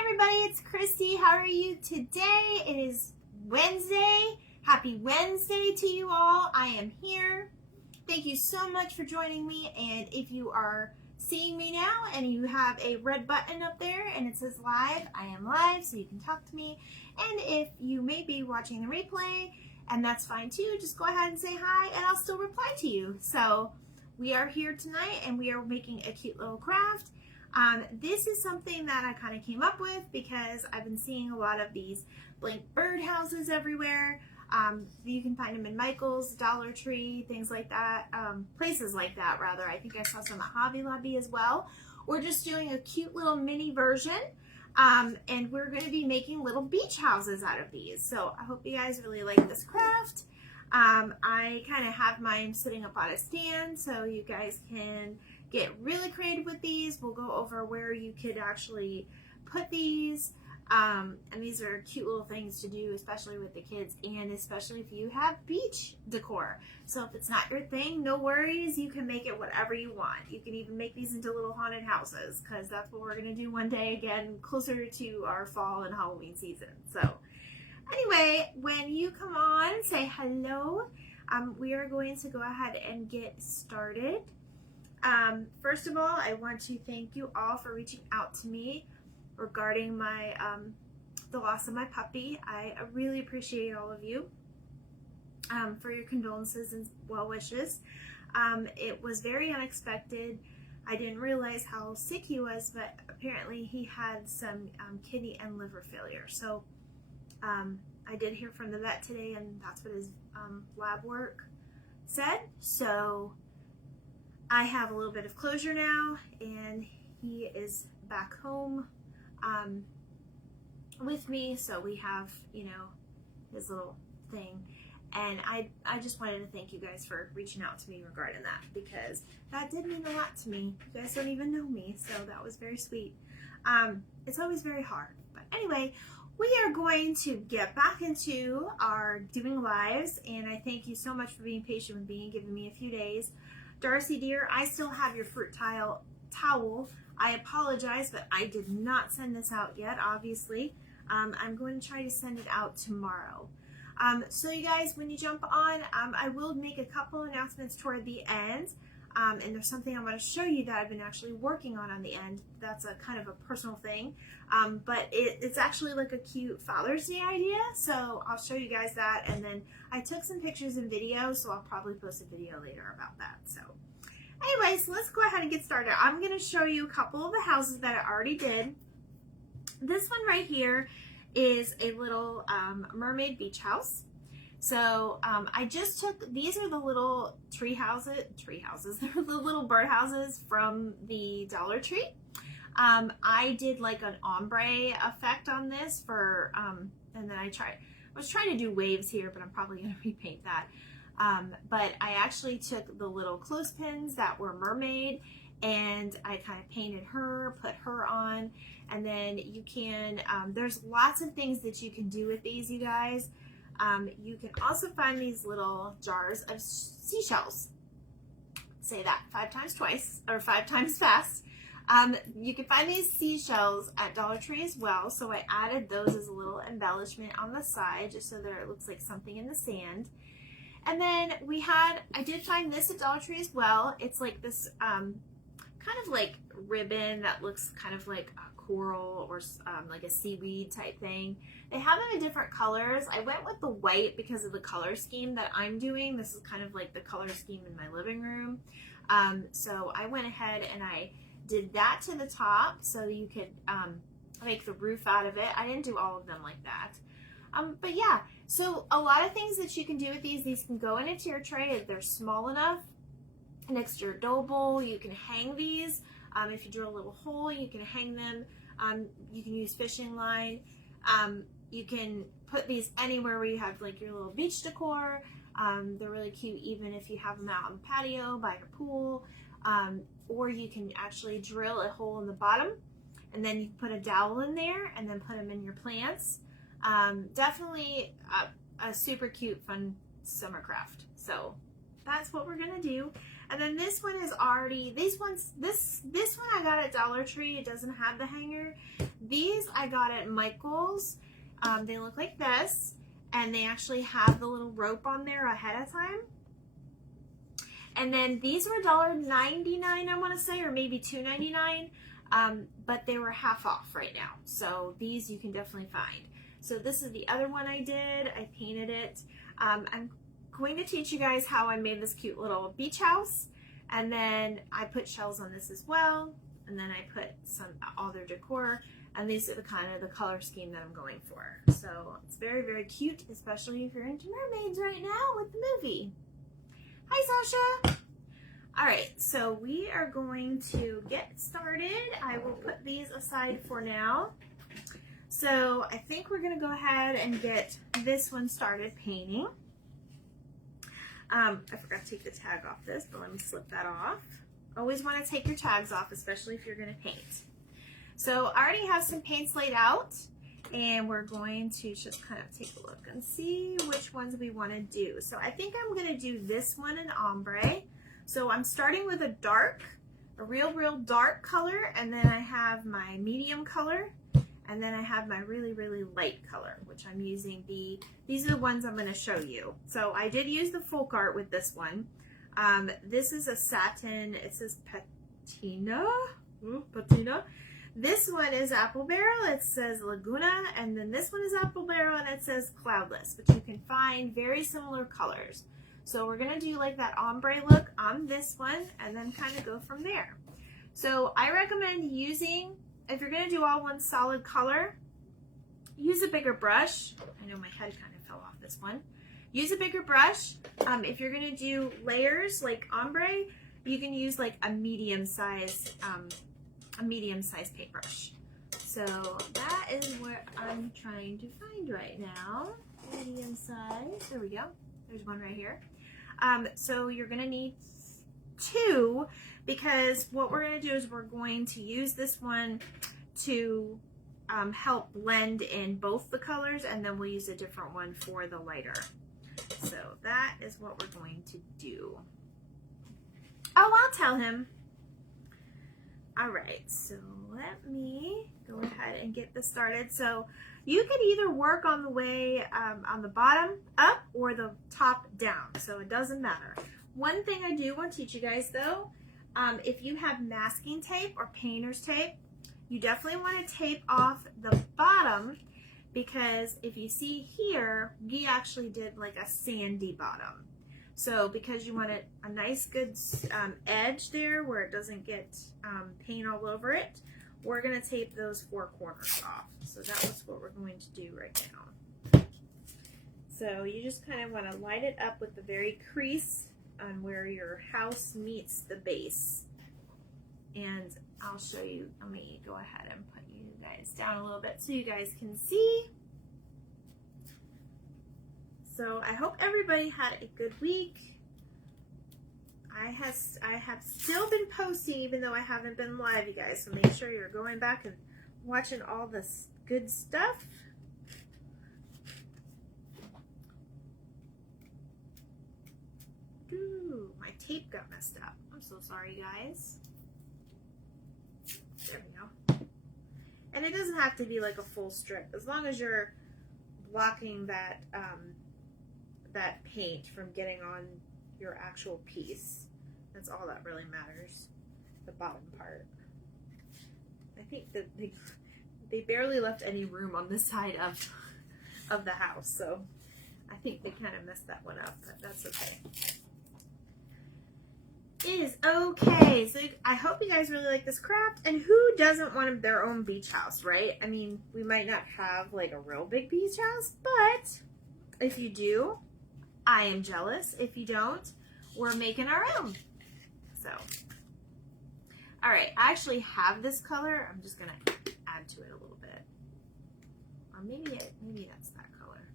everybody, it's Christy. How are you today? It is Wednesday. Happy Wednesday to you all. I am here. Thank you so much for joining me. And if you are seeing me now and you have a red button up there and it says live, I am live, so you can talk to me. And if you may be watching the replay, and that's fine too, just go ahead and say hi and I'll still reply to you. So we are here tonight and we are making a cute little craft. This is something that I kind of came up with because I've been seeing a lot of these blank bird houses everywhere. You can find them in Michael's, Dollar Tree, things like that, places like that rather. I think I saw some at Hobby Lobby as well. We're just doing a cute little mini version, and we're going to be making little beach houses out of these. So I hope you guys really like this craft. I kind of have mine sitting up on a stand so you guys can get really creative with these. We'll go over where you could actually put these. And these are cute little things to do, especially with the kids and especially if you have beach decor. So if it's not your thing, no worries. You can make it whatever you want. You can even make these into little haunted houses because that's what we're going to do one day again, closer to our fall and Halloween season. So anyway, when you come on, say hello. We are going to go ahead and get started. First of all, I want to thank you all for reaching out to me regarding my the loss of my puppy. I really appreciate all of you for your condolences and well wishes. It was very unexpected. I didn't realize how sick he was, but apparently he had some kidney and liver failure. So I did hear from the vet today, and that's what his lab work said. So I have a little bit of closure now, and he is back home with me, so we have, you know, his little thing. And I just wanted to thank you guys for reaching out to me regarding that, because that did mean a lot to me. You guys don't even know me, so that was very sweet. It's always very hard. But anyway, we are going to get back into our doing lives, and I thank you so much for being patient with me and giving me a few days. Darcy dear, I still have your fruit towel. I apologize, but I did not send this out yet, obviously. I'm going to try to send it out tomorrow. So you guys, when you jump on, I will make a couple announcements toward the end. And there's something I want to show you that I've been actually working on the end. That's a kind of a personal thing. But it's actually like a cute Father's Day idea. So I'll show you guys that. And then I took some pictures and videos, so I'll probably post a video later about that. So anyways, let's go ahead and get started. I'm going to show you a couple of the houses that I already did. This one right here is a little mermaid beach house. So I just took, these are the little tree houses, they're the little bird houses from the Dollar Tree. I did like an ombre effect on this for, and then I was trying to do waves here, but I'm probably going to repaint that. But I actually took the little clothespins that were mermaid, and I kind of painted her, put her on, and then you can, there's lots of things that you can do with these, you guys. You can also find these little jars of seashells. Say that 5 times twice, or 5 times fast. You can find these seashells at Dollar Tree as well, so I added those as a little embellishment on the side, just so that it looks like something in the sand. And then I did find this at Dollar Tree as well. It's like this kind of like ribbon that looks kind of like a coral or like a seaweed type thing. They have them in different colors. I went with the white because of the color scheme that I'm doing. This is kind of like the color scheme in my living room. So I went ahead and I did that to the top so you could make the roof out of it. I didn't do all of them like that. But yeah, so a lot of things that you can do with these can go in a tier tray if they're small enough. Next to your dough bowl, you can hang these. If you drill a little hole, you can hang them. You can use fishing line. You can put these anywhere where you have like your little beach decor. They're really cute even if you have them out on the patio, by your pool. Or you can actually drill a hole in the bottom and then you can put a dowel in there and then put them in your plants. Definitely a super cute, fun summer craft. So that's what we're gonna do. And then this one is already, this one I got at Dollar Tree. It doesn't have the hanger. These I got at Michael's. They look like this, and they actually have the little rope on there ahead of time. And then these were $1.99, I want to say, or maybe $2.99, but they were half off right now. So these you can definitely find. So this is the other one I did. I painted it. I'm going to teach you guys how I made this cute little beach house, and then I put shells on this as well, and then I put some other decor, and these are the kind of the color scheme that I'm going for. So it's very, very cute, especially if you're into mermaids right now with the movie. Hi, Sasha. All right, so we are going to get started. I will put these aside for now. So I think we're gonna go ahead and get this one started painting. I forgot to take the tag off this, but let me slip that off. Always want to take your tags off, especially if you're gonna paint. So I already have some paints laid out, and we're going to just kind of take a look and see which ones we want to do. So I think I'm gonna do this one in ombre. So I'm starting with a real dark color, and then I have my medium color, and then I have my really, really light color, which I'm using these are the ones I'm gonna show you. So I did use the folk art with this one. This is a satin, it says patina. This one is apple barrel, it says Laguna, and then this one is apple barrel and it says cloudless, but you can find very similar colors. So we're gonna do like that ombre look on this one and then kind of go from there. So I recommend using, if you're gonna do all one solid color, use a bigger brush. I know my head kind of fell off this one. Use a bigger brush. If you're gonna do layers like ombre, you can use like a medium size paintbrush. So that is what I'm trying to find right now. Medium size, there we go. There's one right here. So you're gonna need 2, because what we're gonna do is we're going to use this one to help blend in both the colors, and then we'll use a different one for the lighter. So that is what we're going to do. Oh, I'll tell him. All right, so let me go ahead and get this started. So you could either work on the way on the bottom up or the top down, so it doesn't matter. One thing I do want to teach you guys though, if you have masking tape or painter's tape, you definitely want to tape off the bottom, because if you see here, we actually did like a sandy bottom. So because you want a nice good edge there where it doesn't get paint all over it, we're gonna tape those 4 corners off. So that was what we're going to do right now. So you just kind of want to light it up with the very crease on where your house meets the base. And I'll show you, let me go ahead and put you guys down a little bit so you guys can see. So I hope everybody had a good week. I have still been posting even though I haven't been live, you guys. So make sure you're going back and watching all this good stuff. Ooh, my tape got messed up. I'm so sorry, guys. There we go. And it doesn't have to be like a full strip, as long as you're blocking that that paint from getting on your actual piece. That's all that really matters, the bottom part. I think that they barely left any room on this side of the house, so I think they kind of messed that one up, but that's okay. It is okay. So I hope you guys really like this craft, and who doesn't want their own beach house, right? I mean, we might not have like a real big beach house, but if you do, I am jealous. If you don't, we're making our own. So, all right, I actually have this color. I'm just gonna add to it a little bit, or maybe that's that color.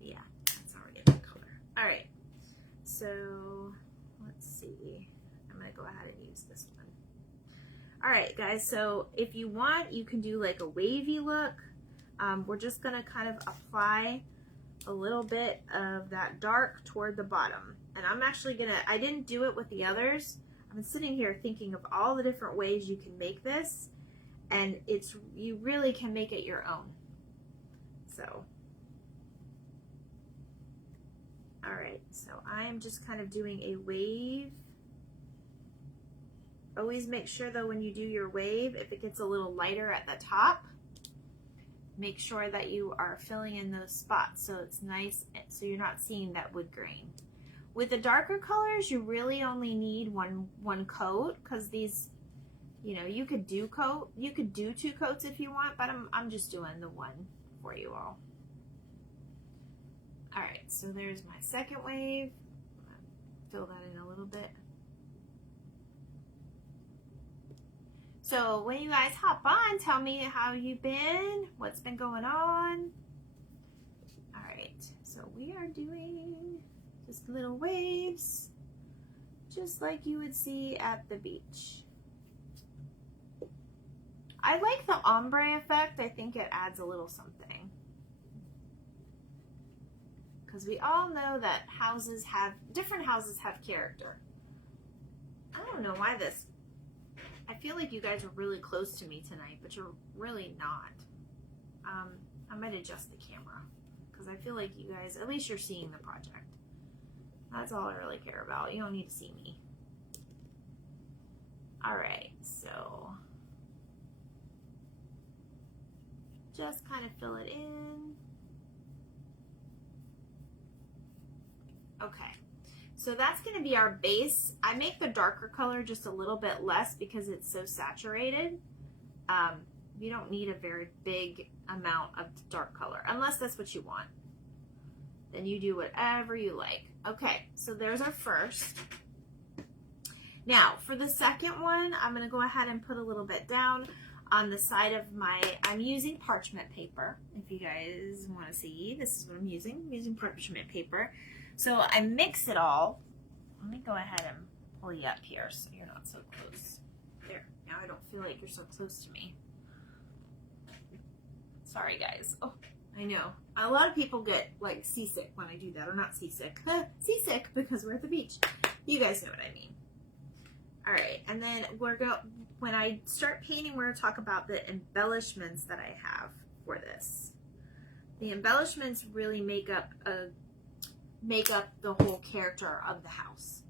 Yeah, that's already that color. All right, so let's see. I'm gonna go ahead and use this one. All right, guys. So if you want, you can do like a wavy look. We're just gonna kind of apply a little bit of that dark toward the bottom. And I'm actually gonna, I didn't do it with the others. I'm sitting here thinking of all the different ways you can make this, and it's, you really can make it your own. So, all right, so I am just kind of doing a wave. Always make sure though when you do your wave, if it gets a little lighter at the top, make sure that you are filling in those spots so it's nice, so you're not seeing that wood grain. With the darker colors, you really only need one coat, because these, you know, you could do 2 coats if you want, but I'm just doing the one for you all. All right, so there's my second wave. Fill that in a little bit. So when you guys hop on, tell me how you've been, what's been going on. All right, so we are doing just little waves, just like you would see at the beach. I like the ombre effect. I think it adds a little something. Because we all know that different houses have character. I don't know why this, I feel like you guys are really close to me tonight, but you're really not. I might adjust the camera, because I feel like you guys, at least you're seeing the project. That's all I really care about. You don't need to see me. All right, so just kind of fill it in. Okay, so that's going to be our base. I make the darker color just a little bit less because it's so saturated. You don't need a very big amount of dark color unless that's what you want. Then you do whatever you like. Okay, so there's our first. Now, for the second one, I'm going to go ahead and put a little bit down on the side of I'm using parchment paper. If you guys want to see, this is what I'm using. I'm using parchment paper. So I mix it all. Let me go ahead and pull you up here so you're not so close. There, now I don't feel like you're so close to me. Sorry, guys. Oh, I know. A lot of people get like seasick when I do that, or not seasick. Seasick because we're at the beach. You guys know what I mean. All right, and then when I start painting, we're gonna talk about the embellishments that I have for this. The embellishments really make up the whole character of the house.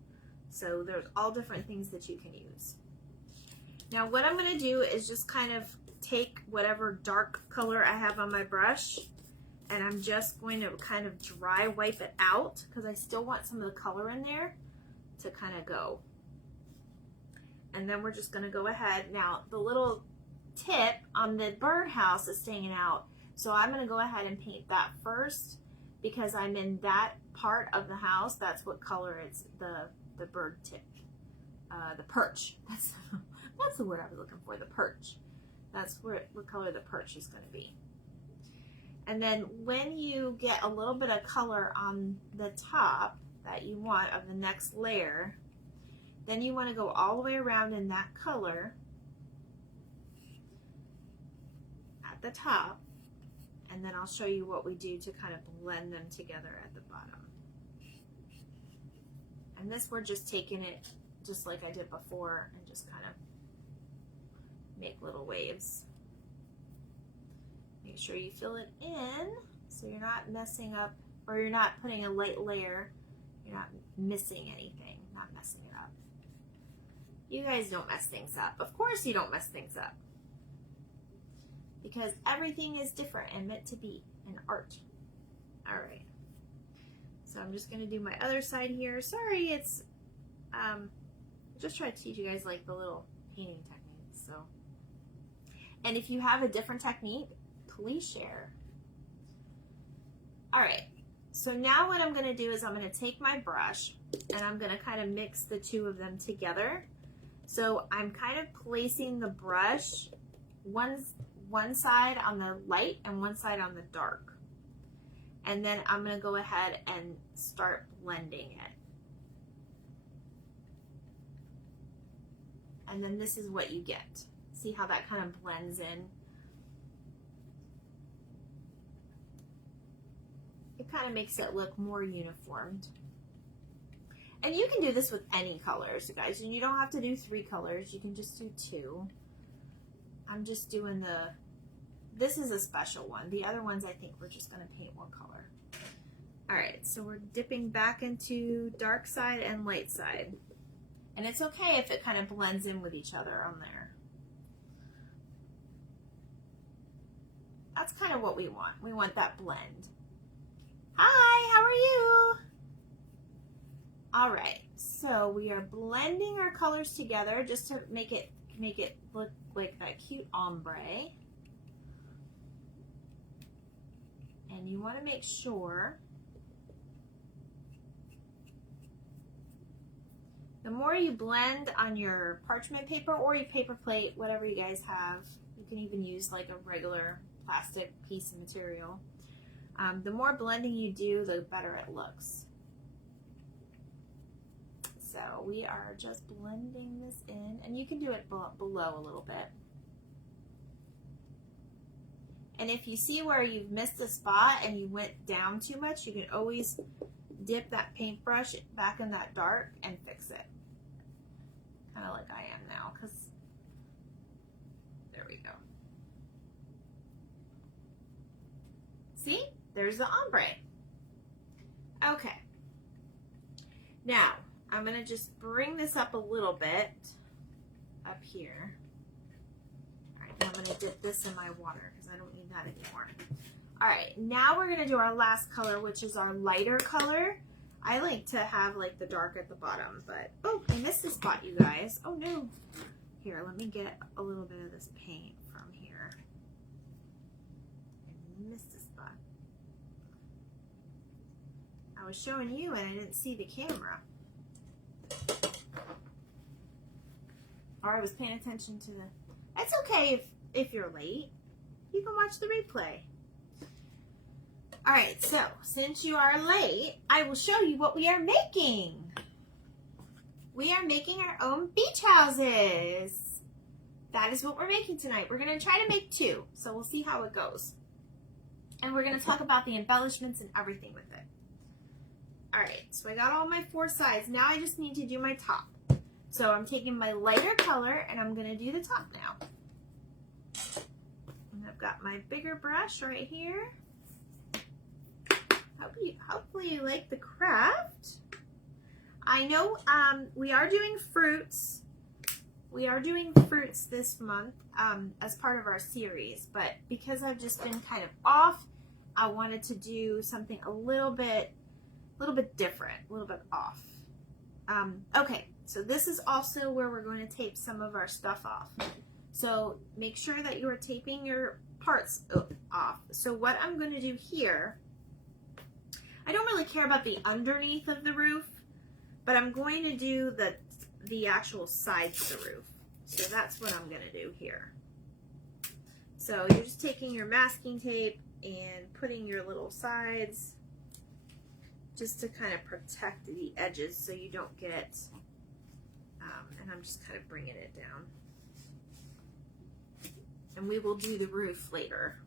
So there's all different things that you can use. Now what I'm gonna do is just kind of take whatever dark color I have on my brush, and I'm just going to kind of dry wipe it out, because I still want some of the color in there to kind of go. And then we're just going to go ahead. Now the little tip on the birdhouse is staying out, so I'm going to go ahead and paint that first, because I'm in that part of the house. That's what color it's the bird tip, the perch. That's the word I was looking for, the perch. That's what color the perch is going to be. And then when you get a little bit of color on the top that you want of the next layer, then you want to go all the way around in that color at the top, and then I'll show you what we do to kind of blend them together at the bottom. And this, we're just taking it just like I did before and just kind of make little waves. Make sure you fill it in so you're not messing up, or you're not putting a light layer. You're not missing anything, not messing it up. You guys don't mess things up. Of course you don't mess things up, because everything is different and meant to be in art. All right. So I'm just gonna do my other side here. Sorry, it's just try to teach you guys like the little painting techniques. So, and if you have a different technique, please share. All right. So now what I'm gonna do is I'm gonna take my brush and I'm gonna kind of mix the two of them together. So I'm kind of placing the brush one side on the light and one side on the dark. And then I'm going to go ahead and start blending it. And then this is what you get. See how that kind of blends in? It kind of makes it look more uniformed. And you can do this with any colors, guys. And you don't have to do 3 colors. You can just do 2. I'm just doing this is a special one. The other ones, I think we're just going to paint one color. All right, so we're dipping back into dark side and light side. And it's okay if it kind of blends in with each other on there. That's kind of what we want. We want that blend. Hi, how are you? All right, so we are blending our colors together just to make it look like that cute ombre. And you want to make sure the more you blend on your parchment paper or your paper plate, whatever you guys have, you can even use like a regular plastic piece of material. The more blending you do, the better it looks. So we are just blending this in, and you can do it below a little bit. And if you see where you've missed a spot and you went down too much, you can always dip that paintbrush back in that dark and fix it. Kind of like I am now, because there we go. See? There's the ombre. Okay. Now, I'm going to just bring this up a little bit up here. All right, I'm going to dip this in my water because I don't need that anymore. All right, now we're going to do our last color, which is our lighter color. I like to have like the dark at the bottom, but oh, I missed a spot, you guys. Oh no. Here, let me get a little bit of this paint from here. I missed a spot. I was showing you and I didn't see the camera. Or I was paying attention to the... That's okay if you're late. You can watch the replay. All right, so since you are late, I will show you what we are making. We are making our own beach houses. That is what we're making tonight. We're going to try to make 2, so we'll see how it goes. And we're going to talk about the embellishments and everything with it. All right, so I got all my 4 sides. Now I just need to do my top. So I'm taking my lighter color and I'm going to do the top now. And I've got my bigger brush right here. Hopefully you like the craft. I know we are doing fruits. We are doing fruits this month as part of our series, but because I've just been kind of off, I wanted to do something a little bit different, a little bit off. Okay, so this is also where we're going to tape some of our stuff off. So make sure that you are taping your parts off. So what I'm going to do here, I don't really care about the underneath of the roof, but I'm going to do the actual sides of the roof. So that's what I'm going to do here. So you're just taking your masking tape and putting your little sides just to kind of protect the edges so you don't get, and I'm just kind of bringing it down. And we will do the roof later.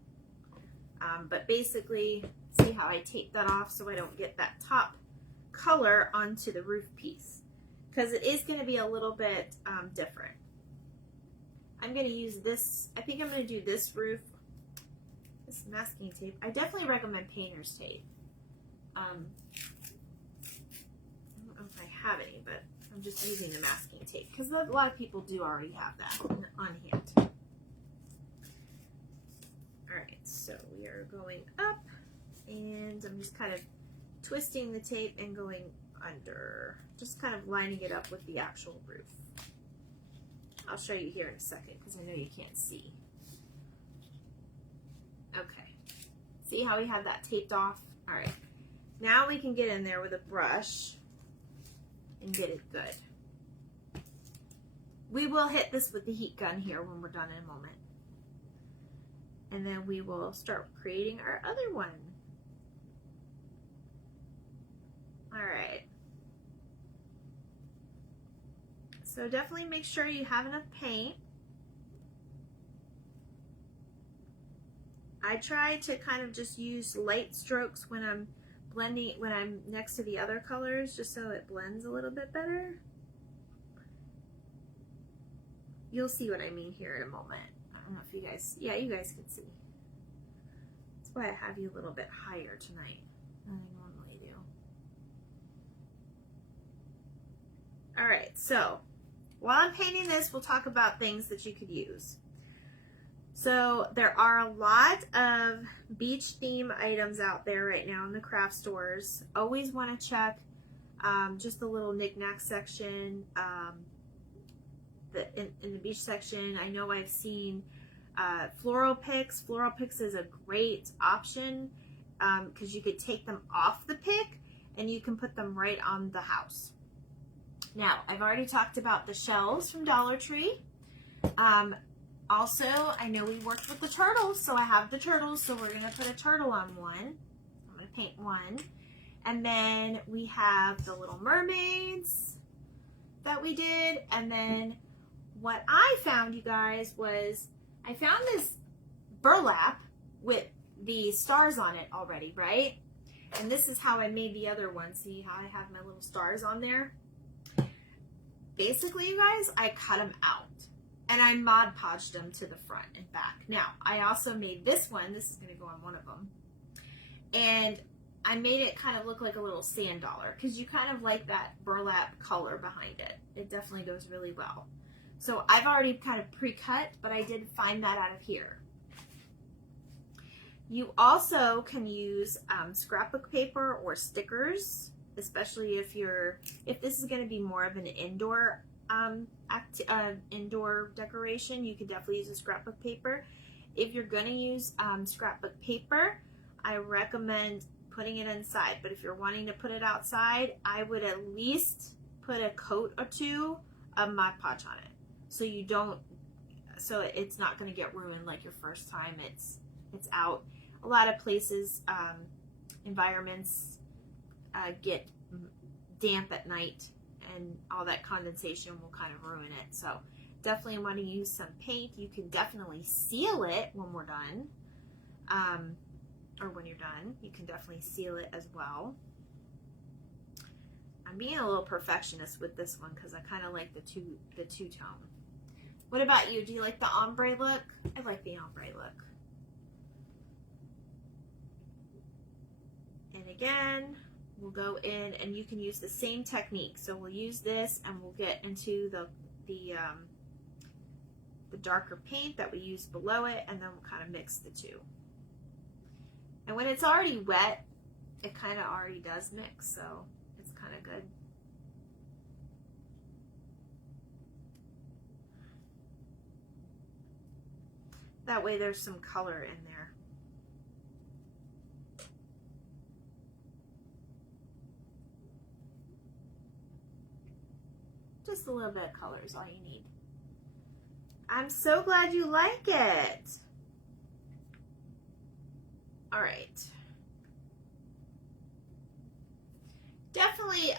But basically, see how I tape that off so I don't get that top color onto the roof piece. Because it is going to be a little bit different. I'm going to use this, I think I'm going to do this roof, this masking tape. I definitely recommend painter's tape. I don't know if I have any, but I'm just using the masking tape because a lot of people do already have that on hand. Alright, so we are going up and I'm just kind of twisting the tape and going under, just kind of lining it up with the actual roof. I'll show you here in a second because I know you can't see. Okay, see how we have that taped off? Alright, now we can get in there with a brush and get it good. We will hit this with the heat gun here when we're done in a moment. And then we will start creating our other one. All right. So definitely make sure you have enough paint. I try to kind of just use light strokes when I'm blending, when I'm next to the other colors, just so it blends a little bit better. You'll see what I mean here in a moment. I don't know if you guys, yeah, you guys can see. That's why I have you a little bit higher tonight than I normally do. All right, so while I'm painting this, we'll talk about things that you could use. So there are a lot of beach theme items out there right now in the craft stores. Always want to check just the little knick-knack section, in the beach section. I know I've seen floral picks. Floral picks is a great option because you could take them off the pick and you can put them right on the house. Now, I've already talked about the shells from Dollar Tree. Also, I know we worked with the turtles, so I have the turtles, so we're going to put a turtle on one. I'm going to paint one. And then we have the little mermaids that we did. And then what I found, you guys, was I found this burlap with the stars on it already, right? And this is how I made the other one. See how I have my little stars on there? Basically, you guys, I cut them out. And I Mod Podged them to the front and back. Now, I also made this one. This is going to go on one of them. And I made it kind of look like a little sand dollar because you kind of like that burlap color behind it. It definitely goes really well. So I've already kind of pre-cut, but I did find that out of here. You also can use scrapbook paper or stickers, especially if this is going to be more of an indoor indoor decoration. You could definitely use a scrapbook paper. If you're going to use scrapbook paper, I recommend putting it inside, but if you're wanting to put it outside, I would at least put a coat or two of Mod Podge on it so it's not going to get ruined like your first time it's out. A lot of places, environments get damp at night, and all that condensation will kind of ruin it. So definitely want to use some paint. You can definitely seal it when we're done, or when you're done. You can definitely seal it as well. I'm being a little perfectionist with this one because I kind of like the two-tone. What about you? Do you like the ombre look? I like the ombre look. And again, we'll go in and you can use the same technique. So we'll use this and we'll get into the darker paint that we used below it, and then we'll kind of mix the two. And when it's already wet, it kind of already does mix, so it's kind of good. That way there's some color in there. Just a little bit of color is all you need. I'm so glad you like it. All right. Definitely,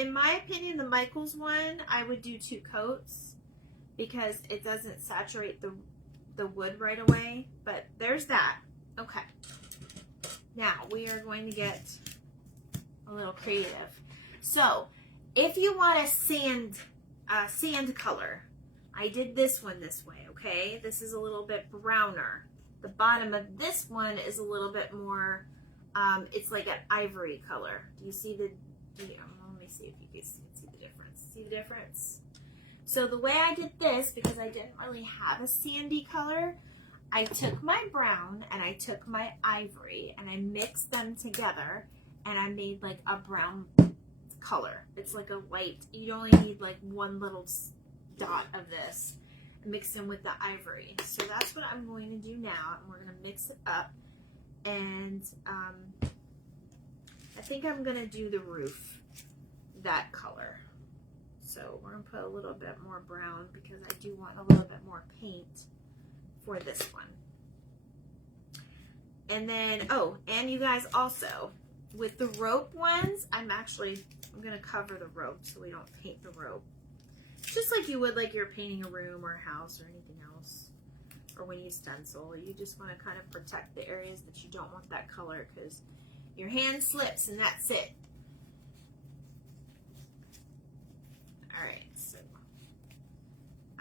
in my opinion, the Michaels one, I would do 2 coats because it doesn't saturate the wood right away. But there's that. Okay. Now we are going to get a little creative. So if you want a sand color, I did this one this way, okay? This is a little bit browner. The bottom of this one is a little bit more, it's like an ivory color. Do you see let me see if you can see the difference. See the difference? So the way I did this, because I didn't really have a sandy color, I took my brown and I took my ivory and I mixed them together and I made like a brown color. It's like a white. You only need like one little dot of this. Mix them with the ivory. So that's what I'm going to do now, and we're going to mix it up. And I think I'm going to do the roof that color. So we're going to put a little bit more brown because I do want a little bit more paint for this one. And then, oh, and you guys also, with the rope ones, I'm going to cover the rope so we don't paint the rope. Just like you would like you're painting a room or a house or anything else. Or when you stencil, you just want to kind of protect the areas that you don't want that color, because Your hand slips and that's it. All right, so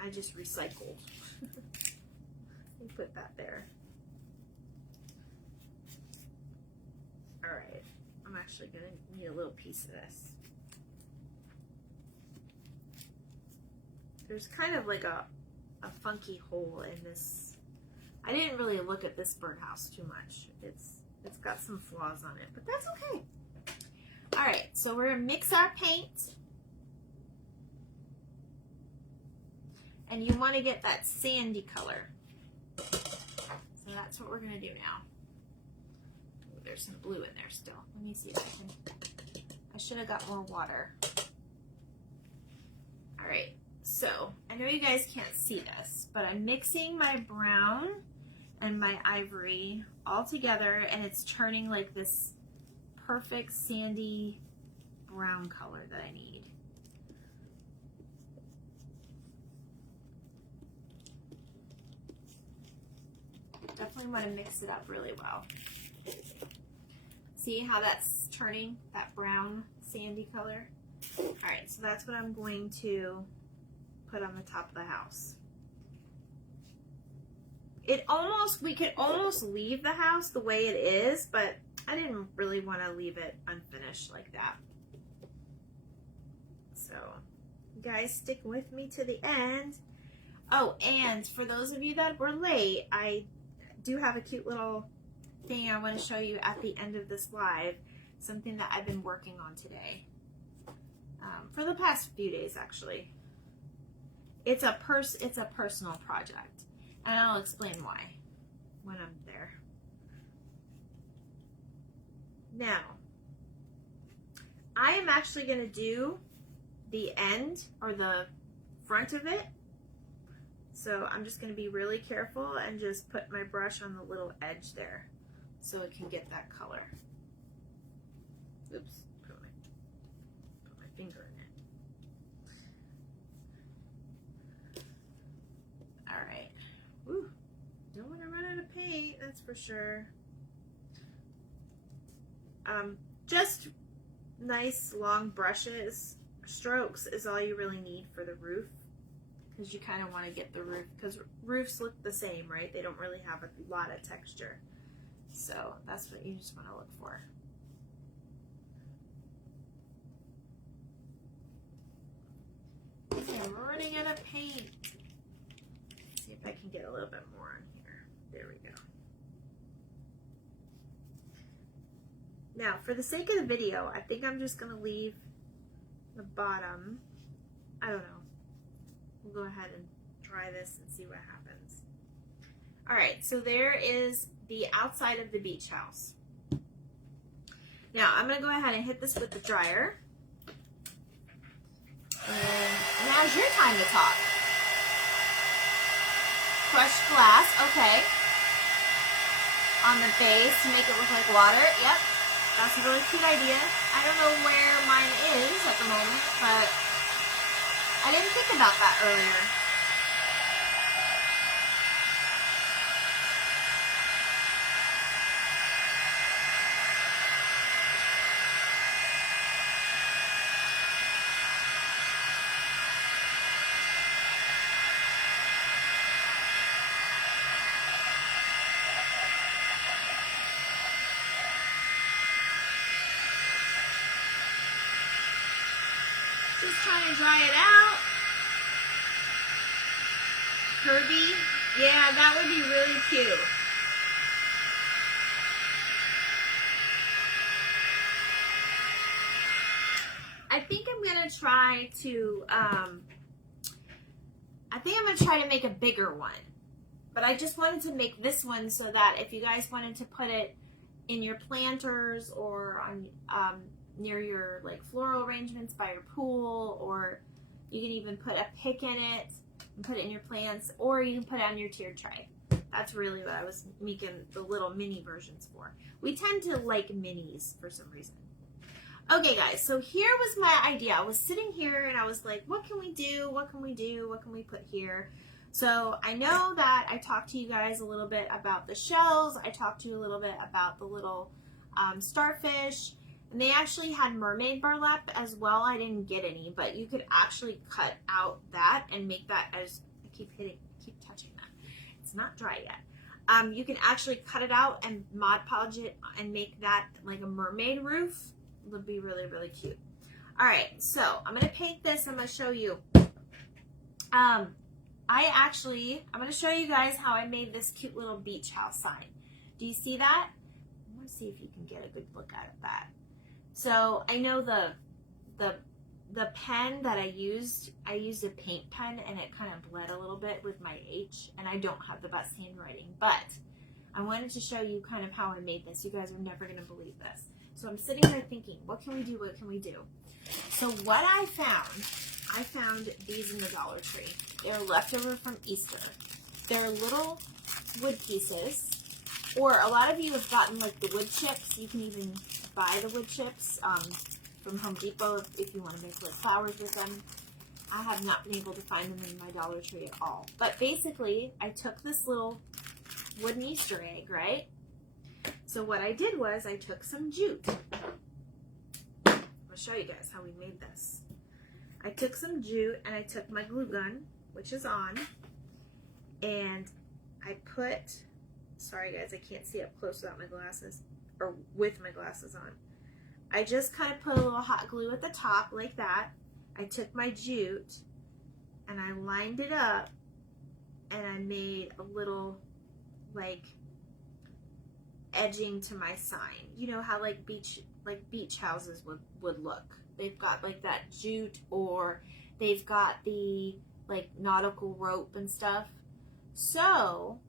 I just recycled. We'll put that there. All right, I'm actually gonna need a little piece of this. There's kind of like a funky hole in this. I didn't really look at this birdhouse too much. It's got some flaws on it, but that's okay. All right, so we're gonna mix our paint. And you want to get that sandy color. So that's what we're gonna do now. Ooh, there's some blue in there still. Let me see if I should have got more water. All right, so I know you guys can't see this, but I'm mixing my brown and my ivory all together, and it's turning like this perfect sandy brown color that I need. Definitely want to mix it up really well. See how that's turning that brown sandy color? All right, so that's what I'm going to put on the top of the house. We could almost leave the house the way it is, but I didn't really want to leave it unfinished like that. So you guys stick with me to the end. Oh, and for those of you that were late, I do have a cute little thing I want to show you at the end of this live, something that I've been working on today. For the past few days, actually. It's a personal project, and I'll explain why when I'm there. Now, I am actually going to do the end or the front of it. So I'm just going to be really careful and just put my brush on the little edge there so it can get that color. Oops, put my finger in it. All right. Woo. Don't want to run out of paint, that's for sure. Just nice long brushes. Strokes is all you really need for the roof, because you kind of want to get the roof, because roofs look the same, right? They don't really have a lot of texture. So that's what you just want to look for. I'm running out of paint. Let's see if I can get a little bit more on here. There we go. Now, for the sake of the video, I think I'm just going to leave the bottom. I don't know. We'll go ahead and try this and see what happens. All right, so there is the outside of the beach house. Now, I'm going to go ahead and hit this with the dryer. And now's your time to talk. Crushed glass, okay. On the base to make it look like water. Yep, that's a really cute idea. I don't know where mine is at the moment, but I didn't think about that earlier. Just trying to dry it out. Kirby, yeah, that would be really cute. I think I'm gonna try to make a bigger one, but I just wanted to make this one so that if you guys wanted to put it in your planters or on near your like floral arrangements by your pool, or you can even put a pick in it and put it in your plants, or you can put it on your tiered tray. That's really what I was making the little mini versions for. We tend to like minis for some reason. Okay guys, so here was my idea. I was sitting here and I was like, what can we do? What can we do? What can we put here? So I know that I talked to you guys a little bit about the shells. I talked to you a little bit about the little starfish, and they actually had mermaid burlap as well. I didn't get any, but you could actually cut out that and make that as, I keep touching that. It's not dry yet. You can actually cut it out and Mod Podge it and make that like a mermaid roof. It would be really, really cute. All right, so I'm going to paint this. I'm going to show you. I'm going to show you guys how I made this cute little beach house sign. Do you see that? I want to see if you can get a good look at that. So I know the pen that I used a paint pen, and it kind of bled a little bit with my H, and I don't have the best handwriting, but I wanted to show you kind of how I made this. You guys are never going to believe this. So I'm sitting there thinking, what can we do? What can we do? So what I found these in the Dollar Tree. They're leftover from Easter. They're little wood pieces, or a lot of you have gotten like the wood chips. You can even buy the wood chips from Home Depot if you want to make like flowers with them. I have not been able to find them in my Dollar Tree at all. But basically, I took this little wooden Easter egg, right? So what I did was I took some jute. I'll show you guys how we made this. I took some jute and I took my glue gun, which is on, and I put, sorry guys, I can't see up close without my glasses, or with my glasses on. I just kind of put a little hot glue at the top like that. I took my jute and I lined it up and I made a little like edging to my sign. You know how like beach houses would look. They've got like that jute, or they've got the like nautical rope and stuff. So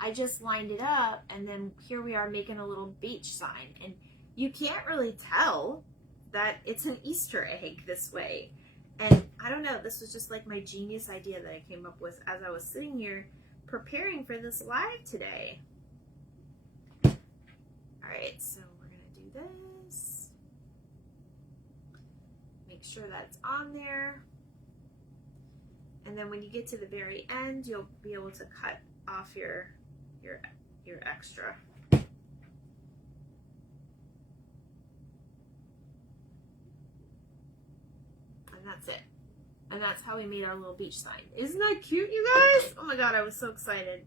I just lined it up, and then here we are making a little beach sign. And you can't really tell that it's an Easter egg this way. And I don't know, this was just like my genius idea that I came up with as I was sitting here preparing for this live today. All right, so we're gonna do this. Make sure that's on there. And then when you get to the very end, you'll be able to cut off your extra. And that's it. And that's how we made our little beach sign. Isn't that cute, you guys? Oh my God, I was so excited.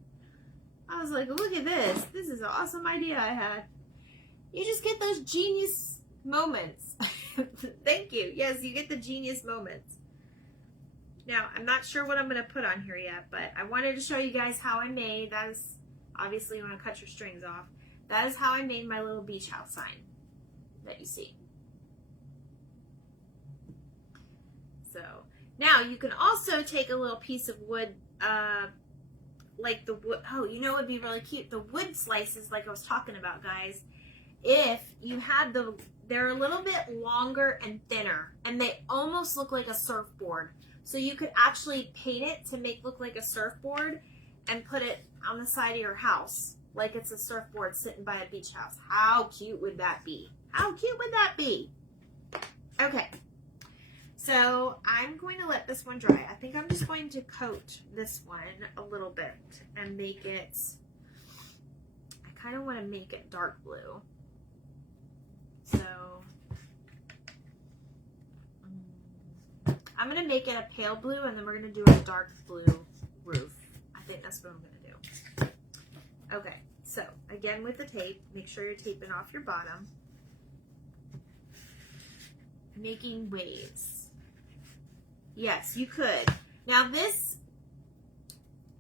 I was like, look at this. This is an awesome idea I had. You just get those genius moments. Thank you. Yes, you get the genius moments. Now, I'm not sure what I'm going to put on here yet, but I wanted to show you guys how I made, that is, obviously you want to cut your strings off. That is how I made my little beach house sign that you see. So, now you can also take a little piece of wood, like the wood, oh, you know what would be really cute? The wood slices like I was talking about, guys. If you had they're a little bit longer and thinner, and they almost look like a surfboard. So you could actually paint it to make look like a surfboard and put it on the side of your house like it's a surfboard sitting by a beach house. How cute would that be? How cute would that be? Okay, so I'm going to let this one dry. I think I'm just going to coat this one a little bit and make it, I kind of want to make it dark blue. So I'm going to make it a pale blue, and then we're going to do a dark blue roof. I think that's what I'm going to do. Okay, so again with the tape, make sure you're taping off your bottom. Making waves. Yes, you could. Now this,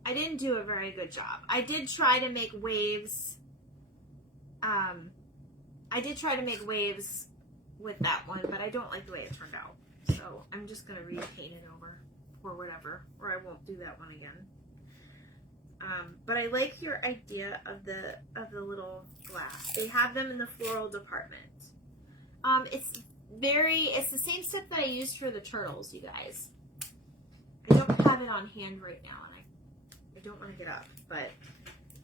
I didn't do a very good job. I did try to make waves. With that one, but I don't like the way it turned out. So I'm just going to repaint it over or whatever, or I won't do that one again. But I like your idea of the little glass. They have them in the floral department. It's the same stuff that I used for the turtles, you guys. I don't have it on hand right now, and I don't want to get up, but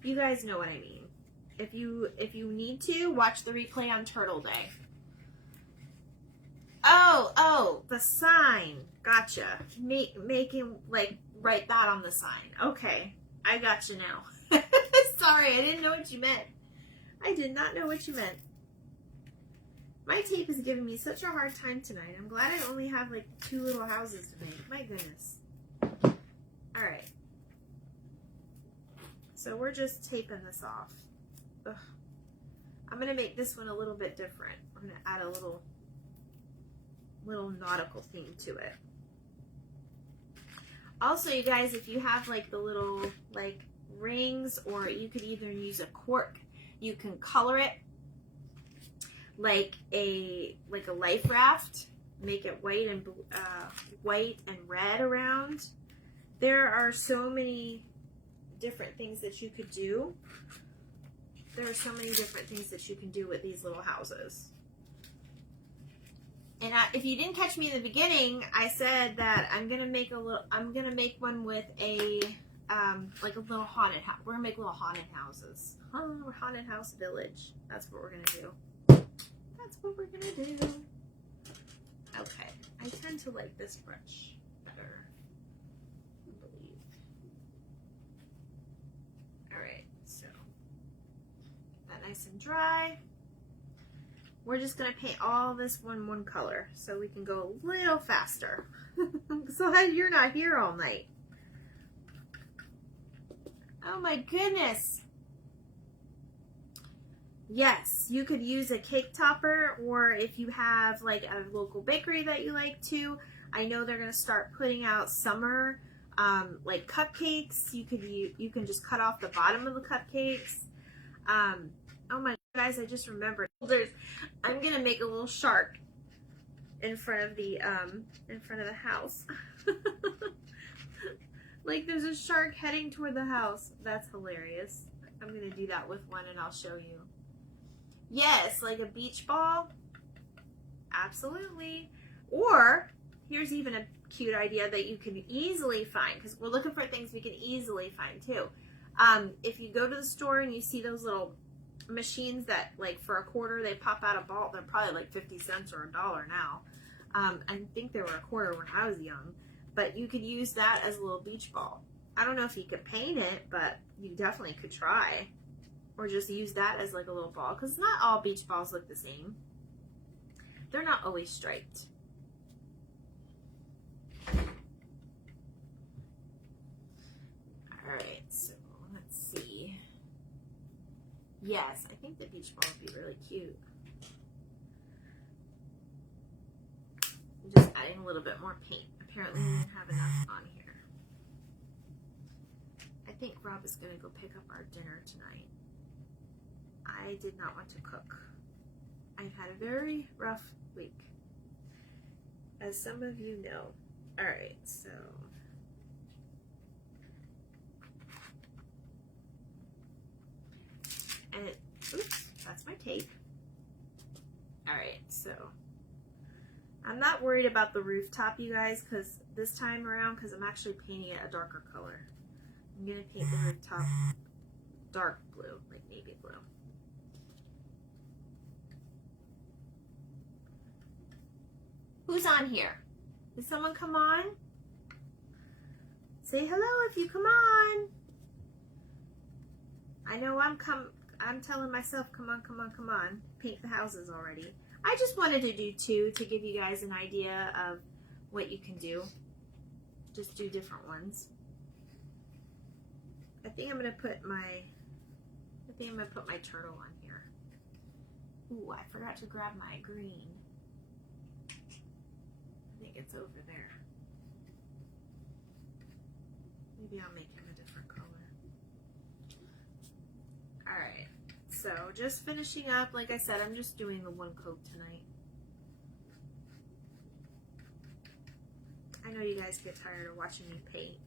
you guys know what I mean. If you need to, watch the replay on Turtle Day. Oh, the sign. Gotcha. Making, like, write that on the sign. Okay, I gotcha now. Sorry, I didn't know what you meant. I did not know what you meant. My tape is giving me such a hard time tonight. I'm glad I only have like 2 little houses to make. My goodness. All right. So we're just taping this off. Ugh. I'm going to make this one a little bit different. We're going to add a little nautical theme to it. Also, you guys, if you have like the little like rings, or you could either use a cork, you can color it like a life raft, make it white and red around. There are so many different things that you could do. There are so many different things that you can do with these little houses. And if you didn't catch me in the beginning, I said that I'm gonna make one with a like a little haunted house. We're gonna make little haunted houses. We're haunted house village. That's what we're gonna do. That's what we're gonna do. Okay, I tend to like this brush better, I believe. All right, so that nice and dry. We're just gonna paint all this one color so we can go a little faster. So you're not here all night. Oh my goodness. Yes, you could use a cake topper, or if you have like a local bakery that you like to. I know they're gonna start putting out summer like cupcakes. You can just cut off the bottom of the cupcakes. Oh my guys, I just remembered. I'm gonna make a little shark in front of the house. Like there's a shark heading toward the house. That's hilarious. I'm gonna do that with one and I'll show you. Yes, like a beach ball. Absolutely. Or here's even a cute idea that you can easily find, because we're looking for things we can easily find too. If you go to the store and you see those little machines that like for a quarter they pop out a ball, they're probably like 50 cents or $1 now. I think they were a quarter when I was young, but you could use that as a little beach ball. I don't know if you could paint it, but you definitely could try, or just use that as like a little ball, because not all beach balls look the same. They're not always striped. All right, so let's see. Yes, I think the beach ball would be really cute. I'm just adding a little bit more paint. Apparently we didn't have enough on here. I think Rob is going to go pick up our dinner tonight. I did not want to cook. I've had a very rough week, as some of you know. All right, so and oops, that's my tape. All right, so I'm not worried about the rooftop, you guys, because this time around, because I'm actually painting it a darker color. I'm gonna paint the rooftop dark blue, like navy blue. Who's on here? Did someone come on? Say hello if you come on. I know I'm telling myself, come on, come on, come on. Paint the houses already. I just wanted to do 2 to give you guys an idea of what you can do. Just do different ones. I think I'm gonna put my turtle on here. Ooh, I forgot to grab my green. I think it's over there. Maybe I'll make him a different color. All right, so just finishing up. Like I said, I'm just doing the one coat tonight. I know you guys get tired of watching me paint.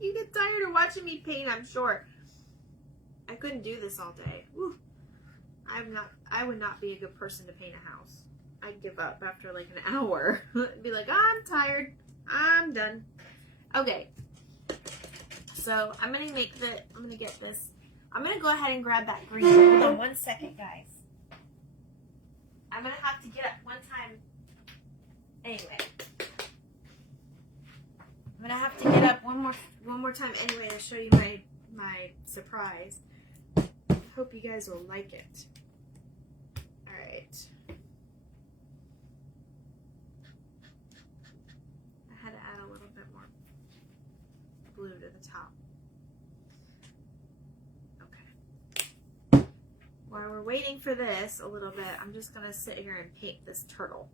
You get tired of watching me paint, I'm sure. I couldn't do this all day. Woo. I would not be a good person to paint a house. I'd give up after like an hour. Be like, I'm tired. I'm done. Okay. So I'm gonna get this. I'm gonna go ahead and grab that green. Hold on 1 second, guys. I'm gonna have to get up one time. Anyway. I'm gonna have to get up one more time anyway to show you my surprise. hope you guys will like it. All right. I had to add a little bit more blue to the top. Okay. While we're waiting for this a little bit, I'm just going to sit here and paint this turtle.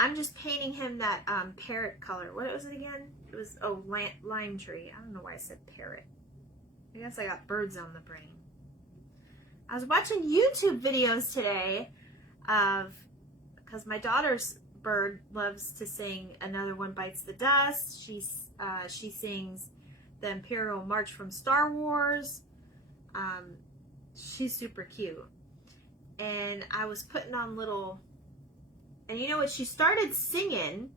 I'm just painting him that parrot color. What was it again? It was, oh, lime tree. I don't know why I said parrot. I guess I got birds on the brain. I was watching YouTube videos today of, because my daughter's bird loves to sing Another One Bites the Dust. She sings the Imperial March from Star Wars. She's super cute. And I was putting on little... And you know what? She started singing.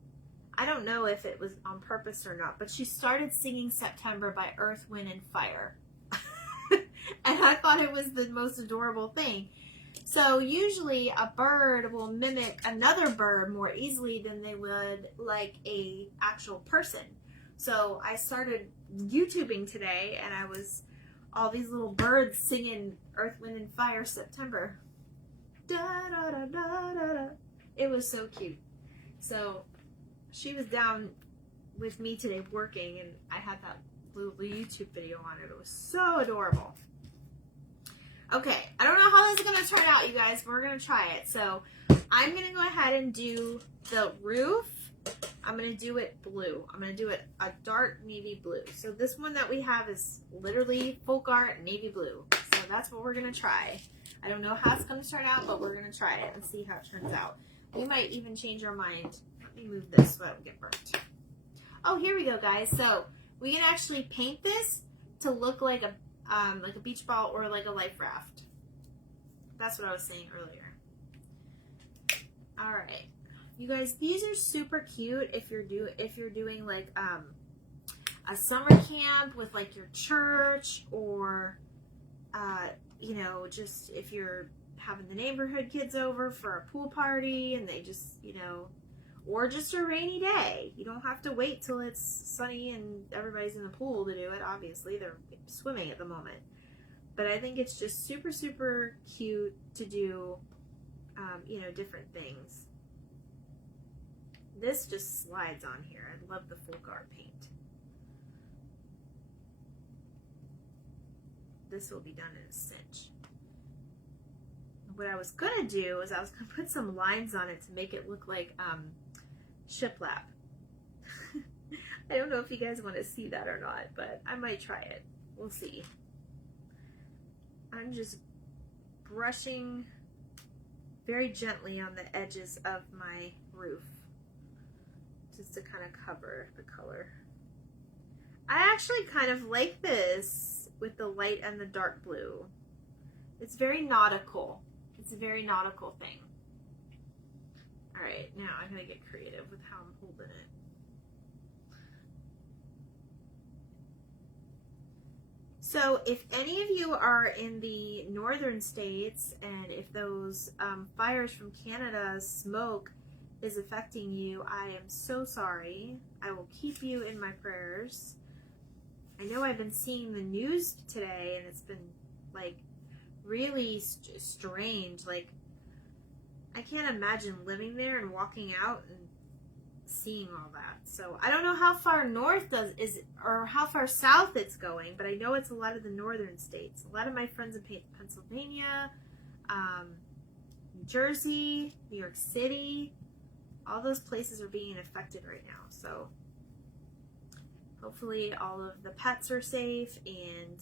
I don't know if it was on purpose or not, but she started singing September by Earth, Wind, and Fire. And I thought it was the most adorable thing. So usually a bird will mimic another bird more easily than they would like a actual person. So I started YouTubing today, and I was all these little birds singing Earth, Wind, and Fire September. Da da da da da da. It was so cute. So she was down with me today working, and I had that little YouTube video on it. It was so adorable. Okay, I don't know how this is going to turn out, you guys, but we're going to try it. So I'm going to go ahead and do the roof. I'm going to do it blue. I'm going to do it a dark navy blue. So this one that we have is literally folk art navy blue. So that's what we're going to try. I don't know how it's going to turn out, but we're going to try it and see how it turns out. We might even change our mind. Let me move this so I don't get burnt. Oh, here we go, guys. So we can actually paint this to look like a beach ball or like a life raft. That's what I was saying earlier. All right, you guys, these are super cute if you're doing like a summer camp with like your church, or you know, just if you're having the neighborhood kids over for a pool party and they just, you know, or just a rainy day. You don't have to wait till it's sunny and everybody's in the pool to do it. Obviously, they're swimming at the moment. But I think it's just super, super cute to do, you know, different things. This just slides on here. I love the folk art paint. This will be done in a cinch. What I was gonna do is I was gonna put some lines on it to make it look like shiplap. I don't know if you guys want to see that or not, but I might try it. We'll see. I'm just brushing very gently on the edges of my roof, just to kind of cover the color. I actually kind of like this with the light and the dark blue. It's very nautical. It's a very nautical thing. All right, now I'm gonna get creative with how I'm holding it. So if any of you are in the northern states, and if those fires from Canada's smoke is affecting you, I am so sorry. I will keep you in my prayers. I know I've been seeing the news today, and it's been like really strange. Like, I can't imagine living there and walking out and seeing all that. So I don't know how far north or how far south it's going, but I know it's a lot of the northern states. A lot of my friends in Pennsylvania, New Jersey, New York City, all those places are being affected right now. So hopefully all of the pets are safe and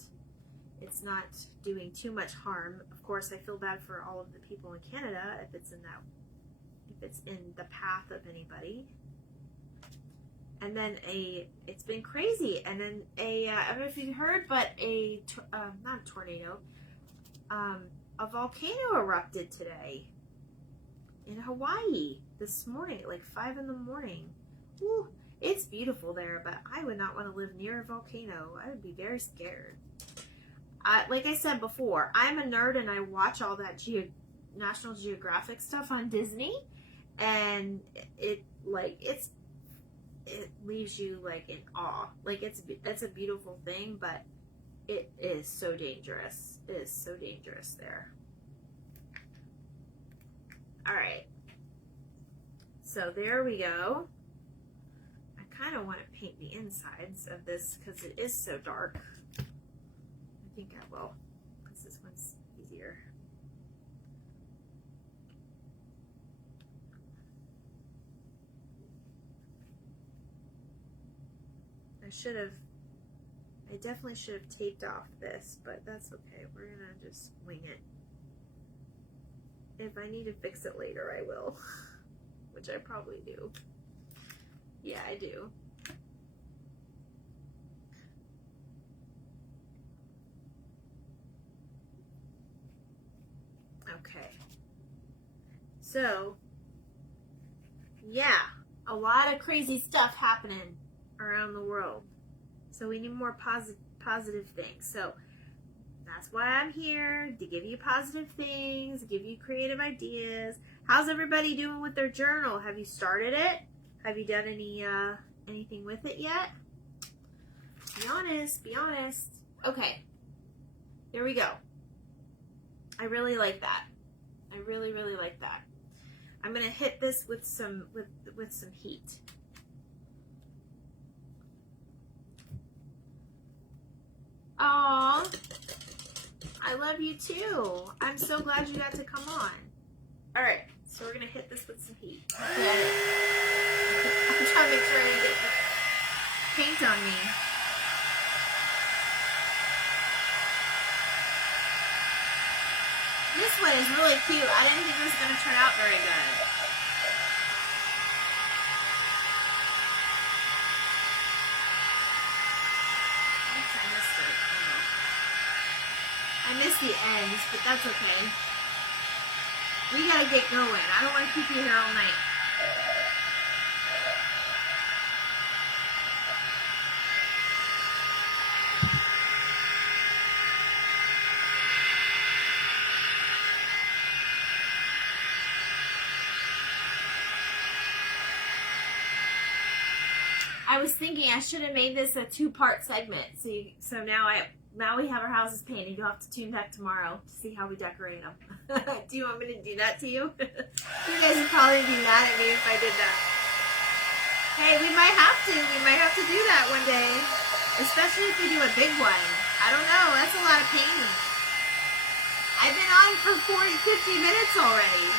it's not doing too much harm. Of course, I feel bad for all of the people in Canada if it's in the path of anybody. And then it's been crazy. And then I don't know if you heard, but not a tornado, a volcano erupted today in Hawaii this morning, at like 5 in the morning. Ooh, it's beautiful there, but I would not want to live near a volcano. I would be very scared. Like I said before, I'm a nerd and I watch all that National Geographic stuff on Disney, and it leaves you like in awe. Like it's a beautiful thing, but it is so dangerous. It is so dangerous there. All right. So there we go. I kind of want to paint the insides of this because it is so dark. I think I will, because this one's easier. I definitely should have taped off this, but that's okay. We're gonna just wing it. If I need to fix it later, I will, which I probably do. Yeah, I do. Okay. So, yeah, a lot of crazy stuff happening around the world. So we need more positive things. So that's why I'm here, to give you positive things, give you creative ideas. How's everybody doing with their journal? Have you started it? Have you done anything with it yet? Be honest, be honest. Okay, here we go. I really like that. I really, really like that. I'm gonna hit this with some heat. Aw, I love you too. I'm so glad you got to come on. All right, so we're gonna hit this with some heat. Okay. I'm trying to make sure I didn't get paint on me. This one is really cute. I didn't think it was gonna turn out very good. I missed the ends, but that's okay. We gotta get going. I don't want to keep you here all night. I was thinking I should have made this a 2-part segment. So now we have our houses painted. You'll have to tune back tomorrow to see how we decorate them. Do you want me to do that to you? You guys would probably be mad at me if I did that. Hey, we might have to. We might have to do that one day. Especially if we do a big one. I don't know. That's a lot of painting. I've been on for 40, 50 minutes already.